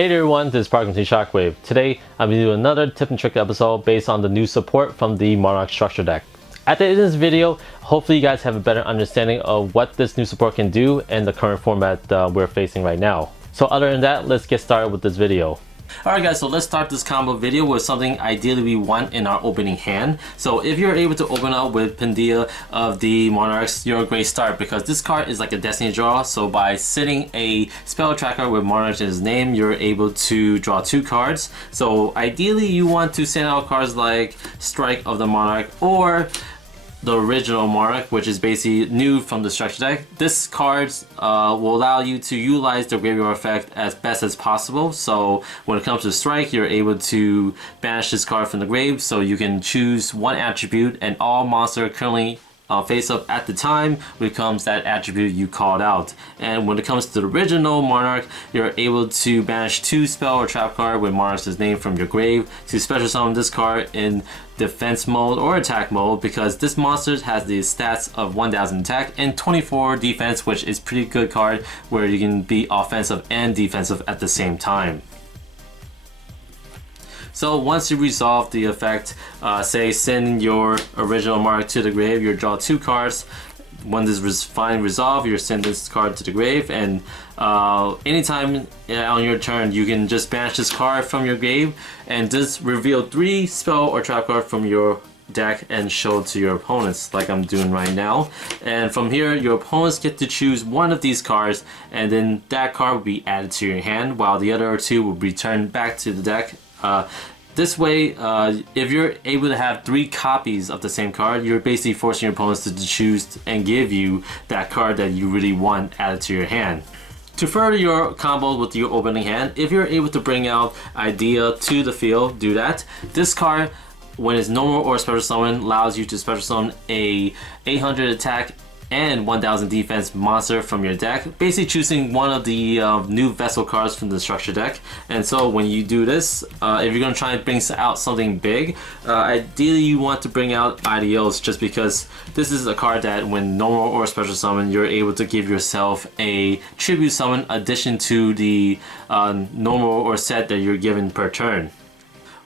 Hey there everyone, this is Park Shockwave. Today, I'm going to do another tip and trick episode based on the new support from the Monarch structure deck. At the end of this video, hopefully you guys have a better understanding of what this new support can do and the current format we're facing right now. So other than that, let's get started with this video. Alright guys, so let's start this combo video with something ideally we want in our opening hand. So if you're able to open up with Pandia of the Monarchs, you're a great start because this card is like a destiny draw. So by sitting a spell tracker with Monarch in his name, you're able to draw 2 cards. So ideally you want to send out cards like Strike of the Monarch or the original Monarch, which is basically new from the structure deck. This card will allow you to utilize the graveyard effect as best as possible. So when it comes to strike, you're able to banish this card from the grave, so you can choose one attribute and all monsters currently face up at the time becomes that attribute you called out. And when it comes to the original Monarch, you're able to banish 2 spell or trap card with Monarch's name from your grave to special summon this card in defense mode or attack mode, because this monster has the stats of 1000 attack and 24 defense, which is pretty good card where you can be offensive and defensive at the same time. So once you resolve the effect, say send your original Monarch to the grave, you draw 2 cards. When this is finally resolved, you send this card to the grave, and anytime on your turn, you can just banish this card from your grave and just reveal 3 spell or trap card from your deck and show it to your opponents, like I'm doing right now. And from here, your opponents get to choose one of these cards, and then that card will be added to your hand, while the other 2 will be returned back to the deck. This way, if you're able to have 3 copies of the same card, you're basically forcing your opponents to choose and give you that card that you really want added to your hand. To further your combo with your opening hand, if you're able to bring out Idea to the field, do that. This card, when it's normal or special summon, allows you to special summon a 800 attack and 1000 defense monster from your deck, basically choosing one of the new vessel cards from the structure deck. And so when you do this, if you're going to try and bring out something big, ideally you want to bring out Ideos, just because this is a card that when normal or special summon, you're able to give yourself a tribute summon addition to the normal or set that you're given per turn.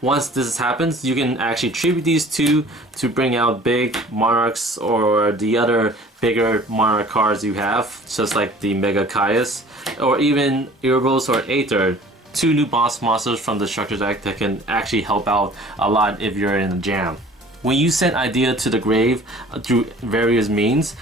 Once this happens, you can actually tribute these 2 to bring out big Monarchs or the other bigger Monarch cards you have, just like the Mega Caius, or even Erebos or Aether, 2 new boss monsters from the structure deck that can actually help out a lot if you're in a jam. When you send Idea to the grave through various means,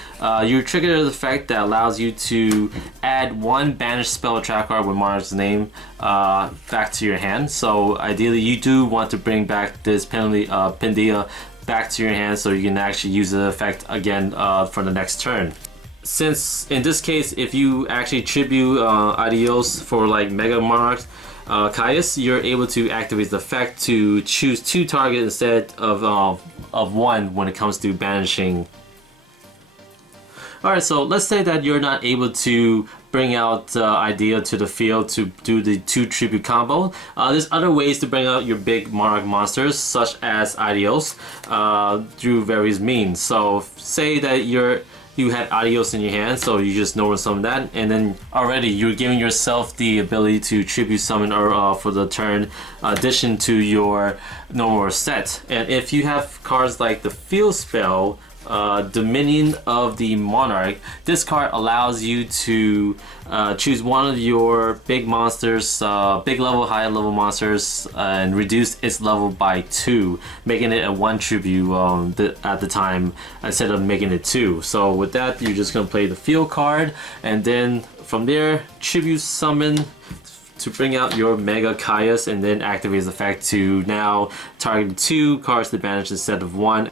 you trigger the effect that allows you to add 1 banished spell trap card with Monarch's name back to your hand. So ideally you do want to bring back this Pandia back to your hand so you can actually use the effect again for the next turn. Since in this case, if you actually tribute Ideos for like Mega Monarchs, Caius, you're able to activate the effect to choose 2 targets instead of 1 when it comes to banishing. Alright, so let's say that you're not able to bring out Idea to the field to do the 2 tribute combo. There's other ways to bring out your big Monarch monsters, such as Ideos, through various means. So say that you had Ideos in your hand, so you just normal summon that, and then already you're giving yourself the ability to tribute summon or for the turn addition to your normal set. And if you have cards like the field spell, Dominion of the Monarch, this card allows you to choose one of your big monsters, big level, high level monsters, and reduce its level by 2, making it a 1 tribute at the time instead of making it 2. So with that, you're just going to play the field card, and then from there, tribute summon to bring out your Mega Caius, and then activate the effect to now target 2 cards to banish instead of 1.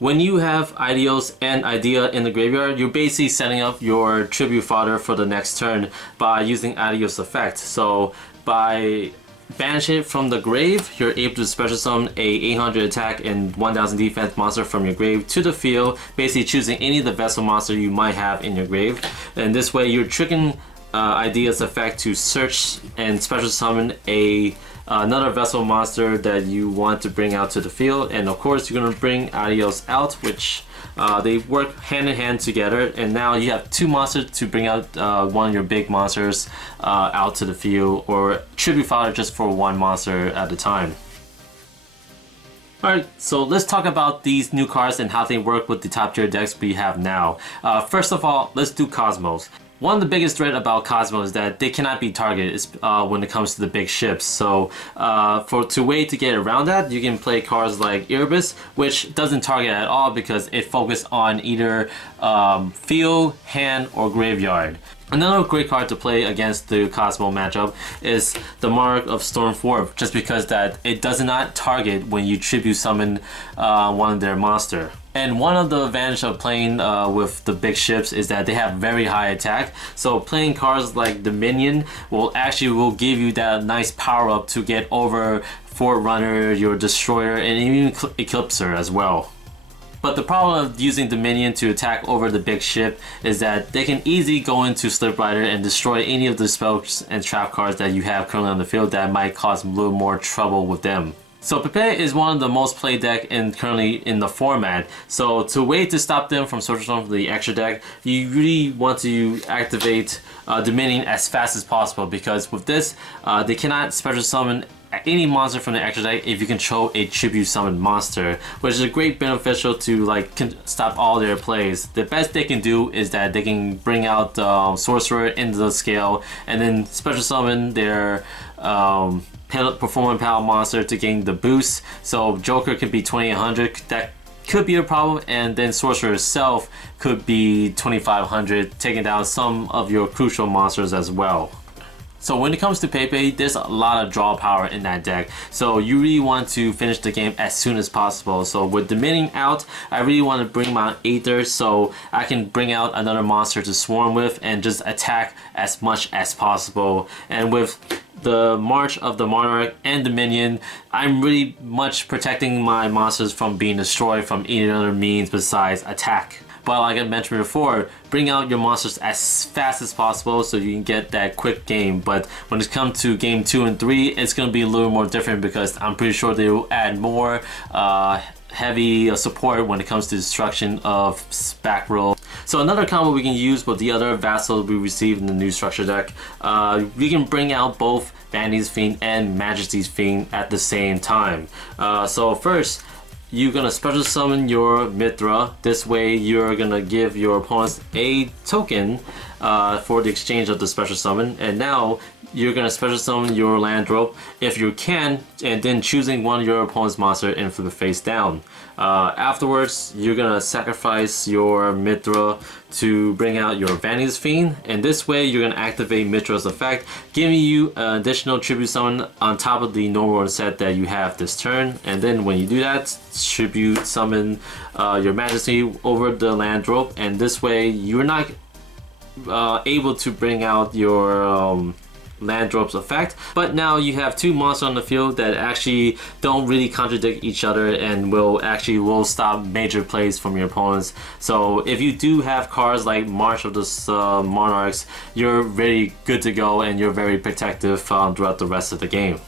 When you have Ideos and Idea in the graveyard, you're basically setting up your tribute fodder for the next turn by using Ideos effect. So by banishing it from the grave, you're able to special summon a 800 attack and 1000 defense monster from your grave to the field, basically choosing any of the vessel monster you might have in your grave. And this way you're tricking idea's effect to search and special summon another vessel monster that you want to bring out to the field, and of course you're gonna bring Adios out, which they work hand in hand together, and now you have two monsters to bring out one of your big monsters out to the field, or tribute fodder just for one monster at a time. Alright, so let's talk about these new cards and how they work with the top tier decks we have now. First of all, let's do Cosmos. One of the biggest threat about Cosmos is that they cannot be targeted when it comes to the big ships. So to get around that, you can play cards like Erebus, which doesn't target at all because it focuses on either field, hand, or graveyard. Another great card to play against the Cosmo matchup is the Monarch of Stormforth, just because that it does not target when you tribute summon one of their monster. And one of the advantages of playing with the big ships is that they have very high attack. So playing cards like Dominion will give you that nice power up to get over Forerunner, your Destroyer, and even Eclipser as well. But the problem of using Dominion to attack over the big ship is that they can easily go into Slip Rider and destroy any of the spells and trap cards that you have currently on the field that might cause a little more trouble with them. So Pepe is one of the most played deck currently in the format. So to stop them from switching from the extra deck, you really want to activate Dominion as fast as possible, because with this, they cannot special summon any monster from the extra deck if you control a tribute summon monster, which is a great beneficial to stop all their plays. The best they can do is that they can bring out Sorcerer into the scale and then special summon their performance power monster to gain the boost. So Joker could be 2800, that could be a problem, and then Sorcerer itself could be 2500, taking down some of your crucial monsters as well. So when it comes to Pepe, there's a lot of draw power in that deck. So you really want to finish the game as soon as possible. So with Dominion out, I really want to bring my Aether so I can bring out another monster to swarm with and just attack as much as possible. And with the March of the Monarch and Dominion, I'm really much protecting my monsters from being destroyed from any other means besides attack. But like I mentioned before, bring out your monsters as fast as possible so you can get that quick game. But when it comes to game 2 and 3, it's going to be a little more different, because I'm pretty sure they will add more heavy support when it comes to destruction of back row. So another combo we can use with the other vassals we received in the new structure deck, we can bring out both Vanity's Fiend and Majesty's Fiend at the same time. So first, you're gonna special summon your Mithra. This way you're gonna give your opponents a token for the exchange of the special summon, and now you're gonna special summon your Landrope if you can, and then choosing one of your opponent's monster and flip it face down. Afterwards, you're gonna sacrifice your Mithra to bring out your Vanity's Fiend, and this way you're gonna activate Mithra's effect, giving you an additional tribute summon on top of the normal set that you have this turn. And then when you do that, tribute summon your Majesty over the Landrope, and this way you're not able to bring out your Landrope's effect, but now you have two monsters on the field that actually don't really contradict each other and will stop major plays from your opponents. So if you do have cards like March of the Monarchs, you're very good to go and you're very protective throughout the rest of the game.